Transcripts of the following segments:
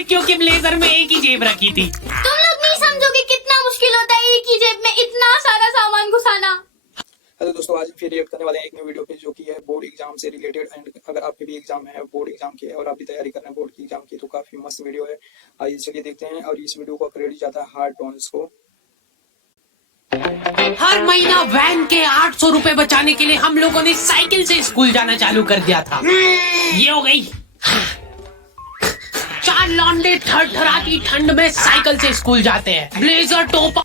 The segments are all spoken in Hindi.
लड़कियों के ब्लेजर में एक ही जेब रखी थी। तुम लोग नहीं समझोगे कितना मुश्किल होता है एक ही जेब में इतना सारा सामान घुसाना। हेलो दोस्तों, आज फिर रिएक्ट करने वाले हैं एक न्यू वीडियो पे जो कि है बोर्ड एग्जाम से रिलेटेड। एंड अगर आपके भी एग्जाम है बोर्ड एग्जाम की है और आप भी तैयारी कर रहे हैं बोर्ड की एग्जाम की, तो काफी मस्त वीडियो है। आइए चलिए देखते हैं। और इस वीडियो का क्रेडिट जाता है हार्ड टोन्स को। हर महीना वैन के 800 रुपए बचाने के लिए हम लोगों ने साइकिल से स्कूल जाना चालू कर दिया था। ये हो गई। 4 लौंडे थरथराती ठंड में साइकिल से स्कूल जाते हैं, ब्लेजर टोपा।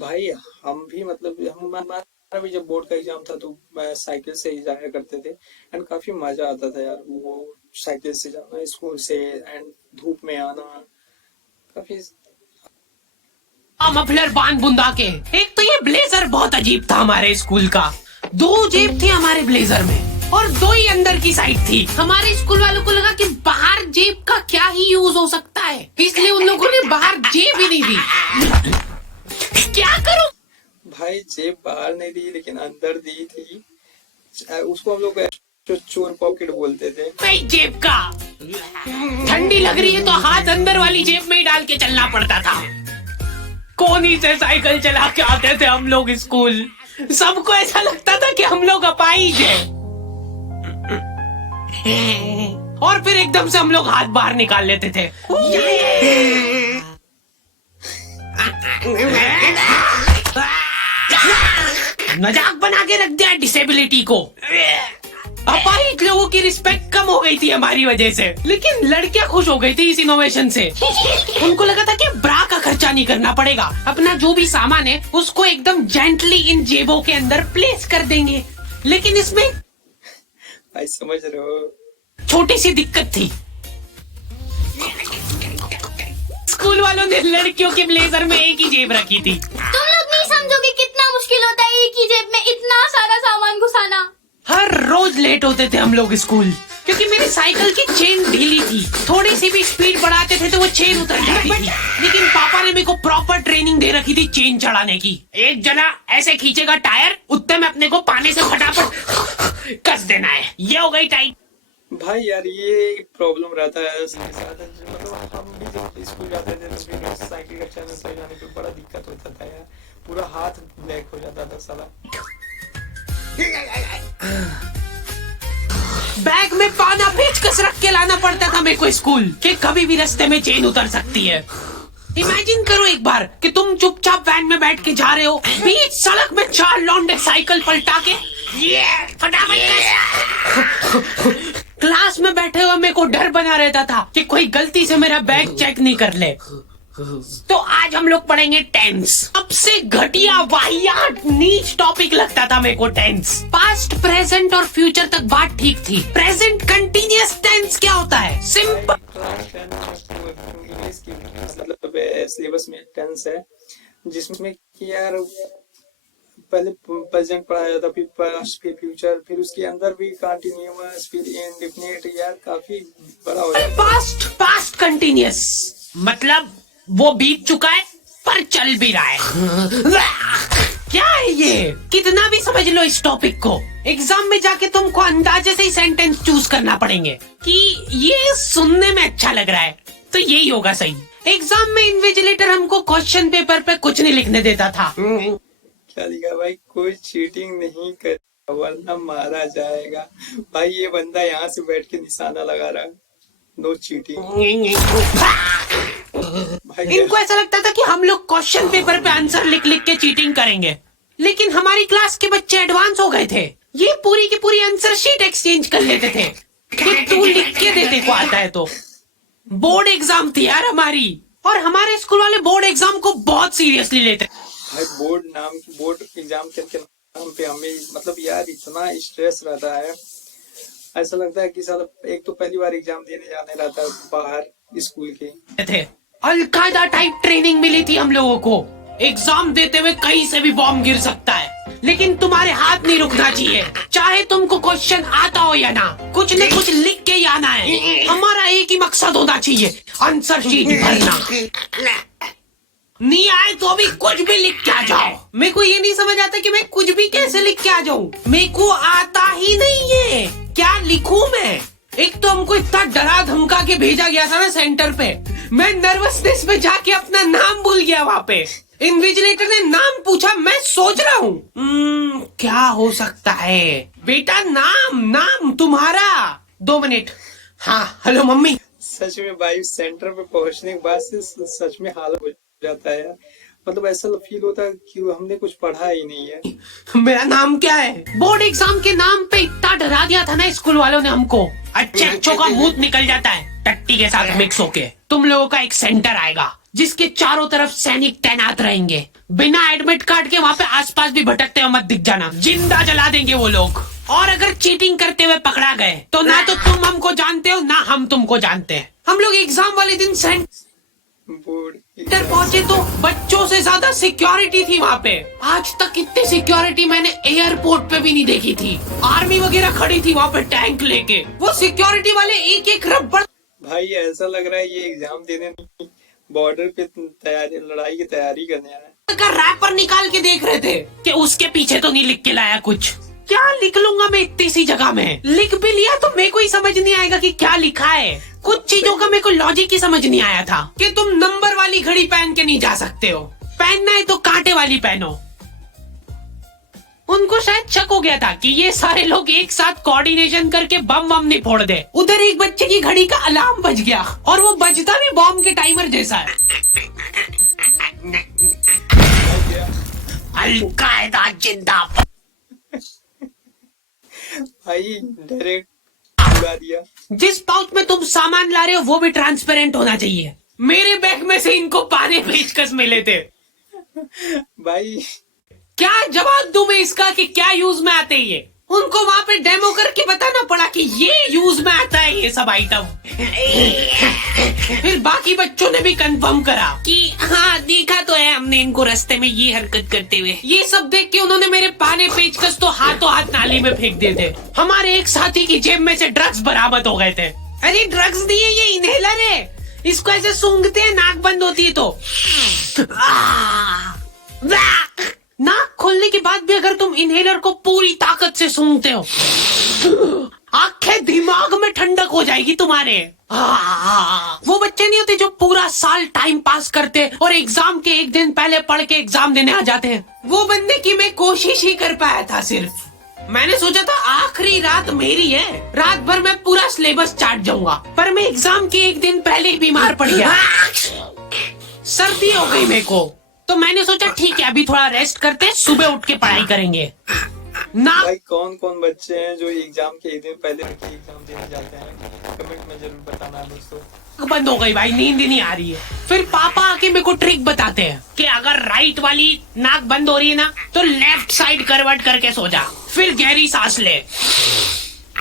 भाई हम भी हमारा भी जब बोर्ड का एग्जाम था तो मैं साइकिल से ही जाया करते थे। एंड काफी मजा आता था यार, वो साइकिल से जाना स्कूल से एंड धूप में आना काफी। मफलर बांध बुंदा के। एक तो ये ब्लेजर बहुत अजीब था हमारे स्कूल का। 2 जेब थी हमारे ब्लेजर में और 2 ही अंदर की साइड थी। हमारे स्कूल वालों को लगा कि बाहर जेब का क्या ही यूज हो सकता है, इसलिए उन लोगों ने बाहर जेब ही नहीं दी। क्या करूं भाई, जेब बाहर नहीं दी लेकिन अंदर दी थी। उसको हम लोग चोर पॉकेट बोलते थे। भाई जेब का ठंडी लग रही है तो हाथ अंदर वाली जेब में ही डाल के चलना पड़ता था। कोनी से साइकिल चला के आते थे हम लोग स्कूल। सबको ऐसा लगता था कि हम लोग अपाहिज हैं। और फिर एकदम से हम लोग हाथ बाहर निकाल लेते थे। मजाक बना के रख दिया डिसेबिलिटी को। अपाहिज लोगों की रिस्पेक्ट कम हो गई थी हमारी वजह से, लेकिन लड़कियां खुश हो गई थी इस इनोवेशन से। उनको लगा था कि ब्रा का खर्चा नहीं करना पड़ेगा, अपना जो भी सामान है उसको एकदम जेंटली इन जेबों के अंदर प्लेस कर देंगे। लेकिन इसमें भाई समझ रहे हो, छोटी सी दिक्कत थी। स्कूल वालों ने लड़कियों के ब्लेजर में एक ही जेब रखी थी। तुम लोग नहीं समझोगे कितना मुश्किल होता है एक ही जेब में इतना सारा सामान घुसाना। हर रोज लेट होते थे हम लोग स्कूल, क्योंकि मेरी साइकिल की चेन ढीली थी। थोड़ी सी भी स्पीड बढ़ाते थे तो वो चेन उतर जाती थी। लेकिन पापा ने मेरे को प्रॉपर ट्रेनिंग दे रखी थी चेन चढ़ाने की। एक जना ऐसे खींचेगा टायर, उतने में अपने को पानी से फटाफट कस देना है। ये हो गई टाइट। भाई यार ये प्रॉब्लम रहता है इसके साथ। मतलब हम भी जब स्कूल जाते थे तो फिर साइकिल का चैनल से जाने पे बड़ा दिक्कत होता था यार, पूरा हाथ ब्लैक हो जाता था साला। बैग में पाना पेचकस रख के लाना पड़ता था मेरे को स्कूल, कि कभी भी रास्ते में चेन उतर सकती है। इमेजिन करो एक बार कि तुम चुपचाप वैन में बैठ के जा रहे हो, बीच सड़क में 4 लौंडे साइकिल पलटा के फटाफट। क्लास में बैठे हुए मेरे को डर बना रहता था कि कोई गलती से मेरा बैग चेक नहीं कर ले। तो आज हम लोग पढ़ेंगे टेंस। सबसे घटिया वाहियात नीच टॉपिक लगता था मेरे को टेंस। पास्ट, प्रेजेंट और फ्यूचर तक बात ठीक थी। प्रेजेंट कंटिन्यूअस टेंस क्या होता है? सिंपल। मतलब सिलेबस में टेंस है जिसमें कि यार पहले प्रेजेंट पढ़ाया जाता, फिर पास्ट, फिर फ्यूचर, फिर उसके अंदर भी कंटिन्यूअस, फिर इंडेफिनिट। यार काफी बड़ा हो जाता है। पास्ट कंटिन्यूअस मतलब वो बीत चुका है पर चल भी रहा है। क्या है ये? कितना भी समझ लो इस टॉपिक को, एग्जाम में जाके तुमको अंदाजे से ही सेंटेंस चूज करना पड़ेंगे कि ये सुनने में अच्छा लग रहा है तो यही होगा सही। एग्जाम में इन्विजिलेटर हमको क्वेश्चन पेपर पे कुछ नहीं लिखने देता था। क्या लिखा भाई? कोई चीटिंग नहीं कर वरना मारा जाएगा। भाई ये बंदा यहाँ से बैठ के निशाना लगा रहा है, नो चीटिंग। इनको ऐसा लगता था कि हम लोग क्वेश्चन पेपर पे आंसर लिख लिख के चीटिंग करेंगे, लेकिन हमारी क्लास के बच्चे एडवांस हो गए थे। ये पूरी की पूरी आंसर शीट एक्सचेंज कर लेते थे कि तू लिख के दे को आता है तो। बोर्ड एग्जाम थी यार हमारी, और हमारे स्कूल वाले बोर्ड एग्जाम को बहुत सीरियसली लेते। भाई बोर्ड एग्जाम के नाम पे हमें मतलब यार इतना स्ट्रेस रहता है, ऐसा लगता है कि साला एक तो पहली बार एग्जाम देने जाने रहता है बाहर स्कूल के थे। अलकायदा टाइप ट्रेनिंग मिली थी हम लोगों को। एग्जाम देते हुए कहीं से भी बॉम्ब गिर सकता है, लेकिन तुम्हारे हाथ नहीं रुकना चाहिए, चाहे तुमको क्वेश्चन आता हो या ना, कुछ न कुछ लिख के ही आना है। हमारा एक ही मकसद होना चाहिए, आंसर शीट भरना। नहीं आए तो भी कुछ भी लिख के आ जाओ। मेरे को ये नहीं समझ आता कि मैं कुछ भी कैसे लिख के आ जाऊं। मेरे को आता ही नहीं है, क्या लिखूं मैं? एक तो हमको इतना डरा धमका के भेजा गया था ना सेंटर पे, मैं नर्वसनेस में जाके अपना नाम भूल गया वहाँ पे। इन्विजिलेटर ने नाम पूछा, मैं सोच रहा हूँ क्या हो सकता है बेटा, नाम तुम्हारा। 2 मिनट। हाँ हेलो मम्मी। सच में भाई सेंटर पे पहुंचने के बाद से सच में हाल हो जाता है यार। मतलब ऐसा फील होता है कि हमने कुछ पढ़ा ही नहीं है। मेरा नाम क्या है? बोर्ड एग्जाम के नाम पे इतना डरा दिया था ना स्कूल वालों ने हमको, अच्छों का भूत निकल जाता है टट्टी के साथ मिक्स होके। तुम लोगों का एक सेंटर आएगा जिसके चारों तरफ सैनिक तैनात रहेंगे, बिना एडमिट कार्ड के वहाँ पे आसपास भी भटकते हुए मत दिख जाना, जिंदा जला देंगे वो लोग। और अगर चीटिंग करते हुए पकड़ा गए तो ना तो तुम हमको जानते हो ना हम तुमको जानते हैं। हम लोग एग्जाम वाले दिन सेंटर पहुंचे तो बच्चों से ज्यादा सिक्योरिटी थी वहाँ पे। आज तक इतनी सिक्योरिटी मैंने एयरपोर्ट पे भी नहीं देखी थी। आर्मी वगैरह खड़ी थी वहाँ पे टैंक लेके, वो सिक्योरिटी वाले एक एक रबड़। भाई ऐसा लग रहा है ये एग्जाम देने नहीं, बॉर्डर पे तैयारी, लड़ाई की तैयारी करने आया का रैपर निकाल के देख रहे थे कि उसके पीछे तो नहीं लिख के लाया कुछ। क्या लिख लूंगा मैं इतनी सी जगह में, लिख भी लिया तो मेरे को ही समझ नहीं आएगा कि क्या लिखा है। कुछ चीजों का मेरे को लॉजिक ही समझ नहीं आया था कि तुम नंबर वाली घड़ी पहन के नहीं जा सकते हो, पहनना है तो कांटे वाली पहनो। उनको शायद शक हो गया था कि ये सारे लोग एक साथ कोऑर्डिनेशन करके बम नहीं फोड़ दे। उधर एक बच्चे की घड़ी का अलार्म बज गया और वो बजता भी बॉम्ब के टाइमर जैसा है। अलकायदा जिंदाबाद। भाई डायरेक्ट उड़ा दिया। जिस पाउच में तुम सामान ला रहे हो वो भी ट्रांसपेरेंट होना चाहिए। मेरे बैग में से इनको पाने पेचकस मिले थे। भाई क्या जवाब दूं मैं इसका कि क्या यूज में आते हैं ये? उनको वहाँ पे डेमो करके बताना पड़ा कि ये यूज में आता है ये सब आइटम। फिर बाकी बच्चों ने भी कंफर्म करा कि हाँ देखा तो है हमने इनको रास्ते में ये हरकत करते हुए। ये सब देख के उन्होंने मेरे पाने पेचकस तो हाथों हाथ नाली में फेंक दिए थे। हमारे एक साथी की जेब में से ड्रग्स बरामद हो गए थे। अरे ड्रग्स नहीं है, ये इनहेलर है, इसको ऐसे सूंघते हैं, नाक बंद होती है तो। नाक खोलने के बाद भी अगर तुम इनहेलर को पूरी ताकत से सूंघते हो, आंखें दिमाग में ठंडक हो जाएगी तुम्हारे। वो बच्चे नहीं होते जो पूरा साल टाइम पास करते और एग्जाम के एक दिन पहले पढ़ के एग्जाम देने आ जाते हैं। वो बनने की मैं कोशिश ही कर पाया था सिर्फ। मैंने सोचा था आखिरी रात मेरी है, रात भर मैं पूरा सिलेबस चाट जाऊंगा, पर मैं एग्जाम के एक दिन पहले ही बीमार पड़ गया। सर्दी हो गई मेरे को, तो मैंने सोचा ठीक है अभी थोड़ा रेस्ट करते हैं, सुबह उठ के पढ़ाई करेंगे ना। भाई कौन कौन बच्चे हैं जो एग्जाम के एक दिन पहले एग्जाम देने जाते हैं, कमेंट में जरूर बताना दोस्तों। बंद हो गई भाई, नींद ही नहीं आ रही है। फिर पापा आके मेरे को ट्रिक बताते हैं कि अगर राइट वाली नाक बंद हो रही है ना तो लेफ्ट साइड करवट करके सो जा, फिर गहरी सांस ले,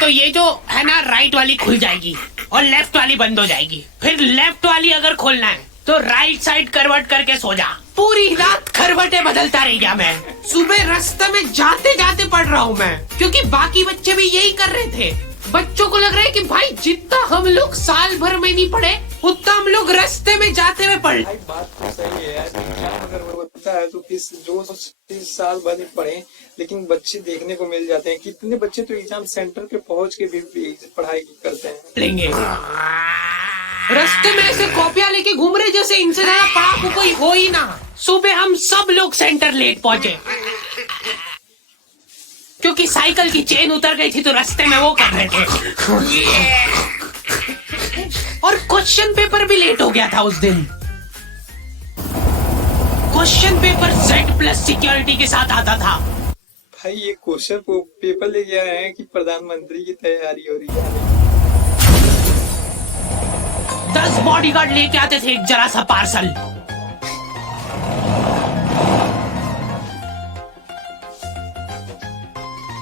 तो ये जो है ना राइट वाली खुल जाएगी और लेफ्ट वाली बंद हो जाएगी। फिर लेफ्ट वाली अगर खोलना है तो राइट साइड करवट करके सो जा। पूरी रात करवटें बदलता रह गया मैं। सुबह रास्ते में जाते जाते पढ़ रहा हूँ मैं, क्योंकि बाकी बच्चे भी यही कर रहे थे। बच्चों को लग रहा है कि भाई जितना हम लोग साल भर में नहीं पढ़े उतना हम लोग रास्ते में जाते हुए पढ़। भाई बात तो सही है यार, एग्जाम अगर होता है तो जो 30 साल बाद नहीं पढ़े, लेकिन बच्चे देखने को मिल जाते हैं। कितने बच्चे तो एग्जाम सेंटर पे पहुंच के भी पढ़ाई करते हैं। लेंगे रास्ते में ऐसे कॉपियां लेके घूम रहे जैसे इनसे ज्यादा पढ़ाकू कोई हो ही ना। सुबह हम सब लोग सेंटर लेट पहुंचे क्योंकि साइकिल की चेन उतर गई थी, तो रास्ते में वो कर रहे थे। और क्वेश्चन पेपर भी लेट हो गया था उस दिन। क्वेश्चन पेपर Z+ सिक्योरिटी के साथ आता था। भाई ये क्वेश्चन पेपर लेके आए हैं कि प्रधानमंत्री की तैयारी हो रही है। 10 बॉडीगार्ड लेके आते थे एक जरा सा पार्सल।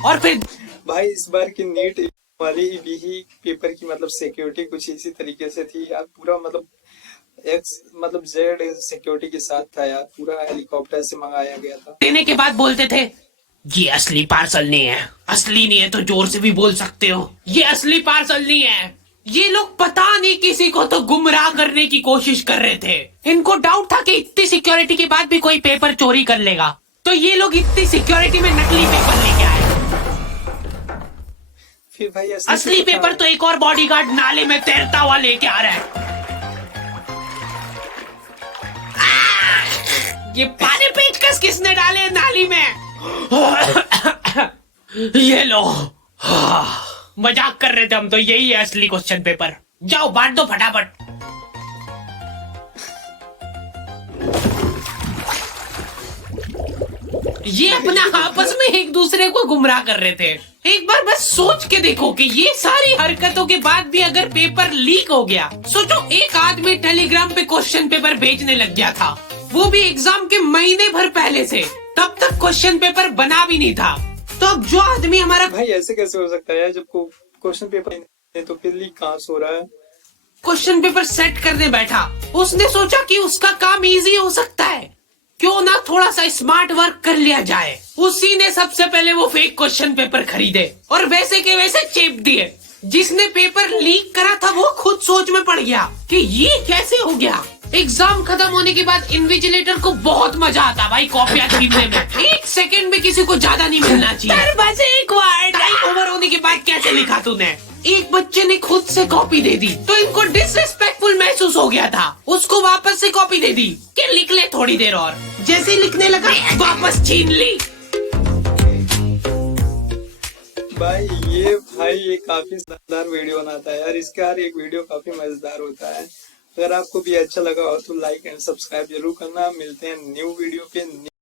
और फिर भाई इस बार की नीट वाली भी पेपर की मतलब सिक्योरिटी कुछ इसी तरीके से थी यार। पूरा मतलब Z सिक्योरिटी के साथ था यार, पूरा हेलीकॉप्टर से मंगाया गया था। देने के बाद बोलते थे ये असली पार्सल नहीं है। असली नहीं है तो जोर से भी बोल सकते हो, ये असली पार्सल नहीं है। ये लोग पता नहीं किसी को तो गुमराह करने की कोशिश कर रहे थे। इनको डाउट था कि इतनी सिक्योरिटी के बाद भी कोई पेपर चोरी कर लेगा, तो ये लोग इतनी सिक्योरिटी में नकली पेपर लेके आए। फिर भाई असली पेपर तो एक और बॉडीगार्ड नाले में तैरता हुआ लेके आ रहा है। ये पानी पेचकस किसने डाले नाली में? ये लो। मजाक कर रहे थे हम तो, यही है असली क्वेश्चन पेपर। जाओ बांट दो फटाफट। ये अपना आपस में एक दूसरे को गुमराह कर रहे थे। एक बार बस सोच के देखो कि ये सारी हरकतों के बाद भी अगर पेपर लीक हो गया, सोचो एक आदमी टेलीग्राम पे क्वेश्चन पेपर भेजने लग गया था, वो भी एग्जाम के महीने भर पहले से, तब तक क्वेश्चन पेपर बना भी नहीं था। तो अब जो आदमी हमारा भाई ऐसे कैसे हो सकता है, जब क्वेश्चन पेपर तो फिर लीक कहाँ से हो रहा है? क्वेश्चन पेपर सेट करने बैठा, उसने सोचा कि उसका काम इजी हो सकता है, क्यों ना थोड़ा सा स्मार्ट वर्क कर लिया जाए। उसी ने सबसे पहले वो फेक क्वेश्चन पेपर खरीदे और वैसे के वैसे चेप दिए। जिसने पेपर लीक करा था वो खुद सोच में पड़ गया कि ये कैसे हो गया। एग्जाम खत्म होने के बाद इन्विजिलेटर को बहुत मजा आता भाई कॉपियां छीनने में। एक सेकंड में किसी को ज्यादा नहीं मिलना चाहिए। बस एक वर्ड टाइम ओवर होने के बाद कैसे लिखा तूने? एक बच्चे ने खुद से कॉपी दे दी तो इनको डिसरिस्पेक्टफुल महसूस हो गया था, उसको वापस से कॉपी दे दी कि लिख ले थोड़ी देर और। जैसे ही लिखने लगा वापस छीन ली। भाई ये काफी शानदार वीडियो बनाता है यार, इसका हर एक वीडियो काफी मजेदार होता है। अगर आपको भी अच्छा लगा हो तो लाइक एंड सब्सक्राइब जरूर करना। मिलते हैं न्यू वीडियो पे।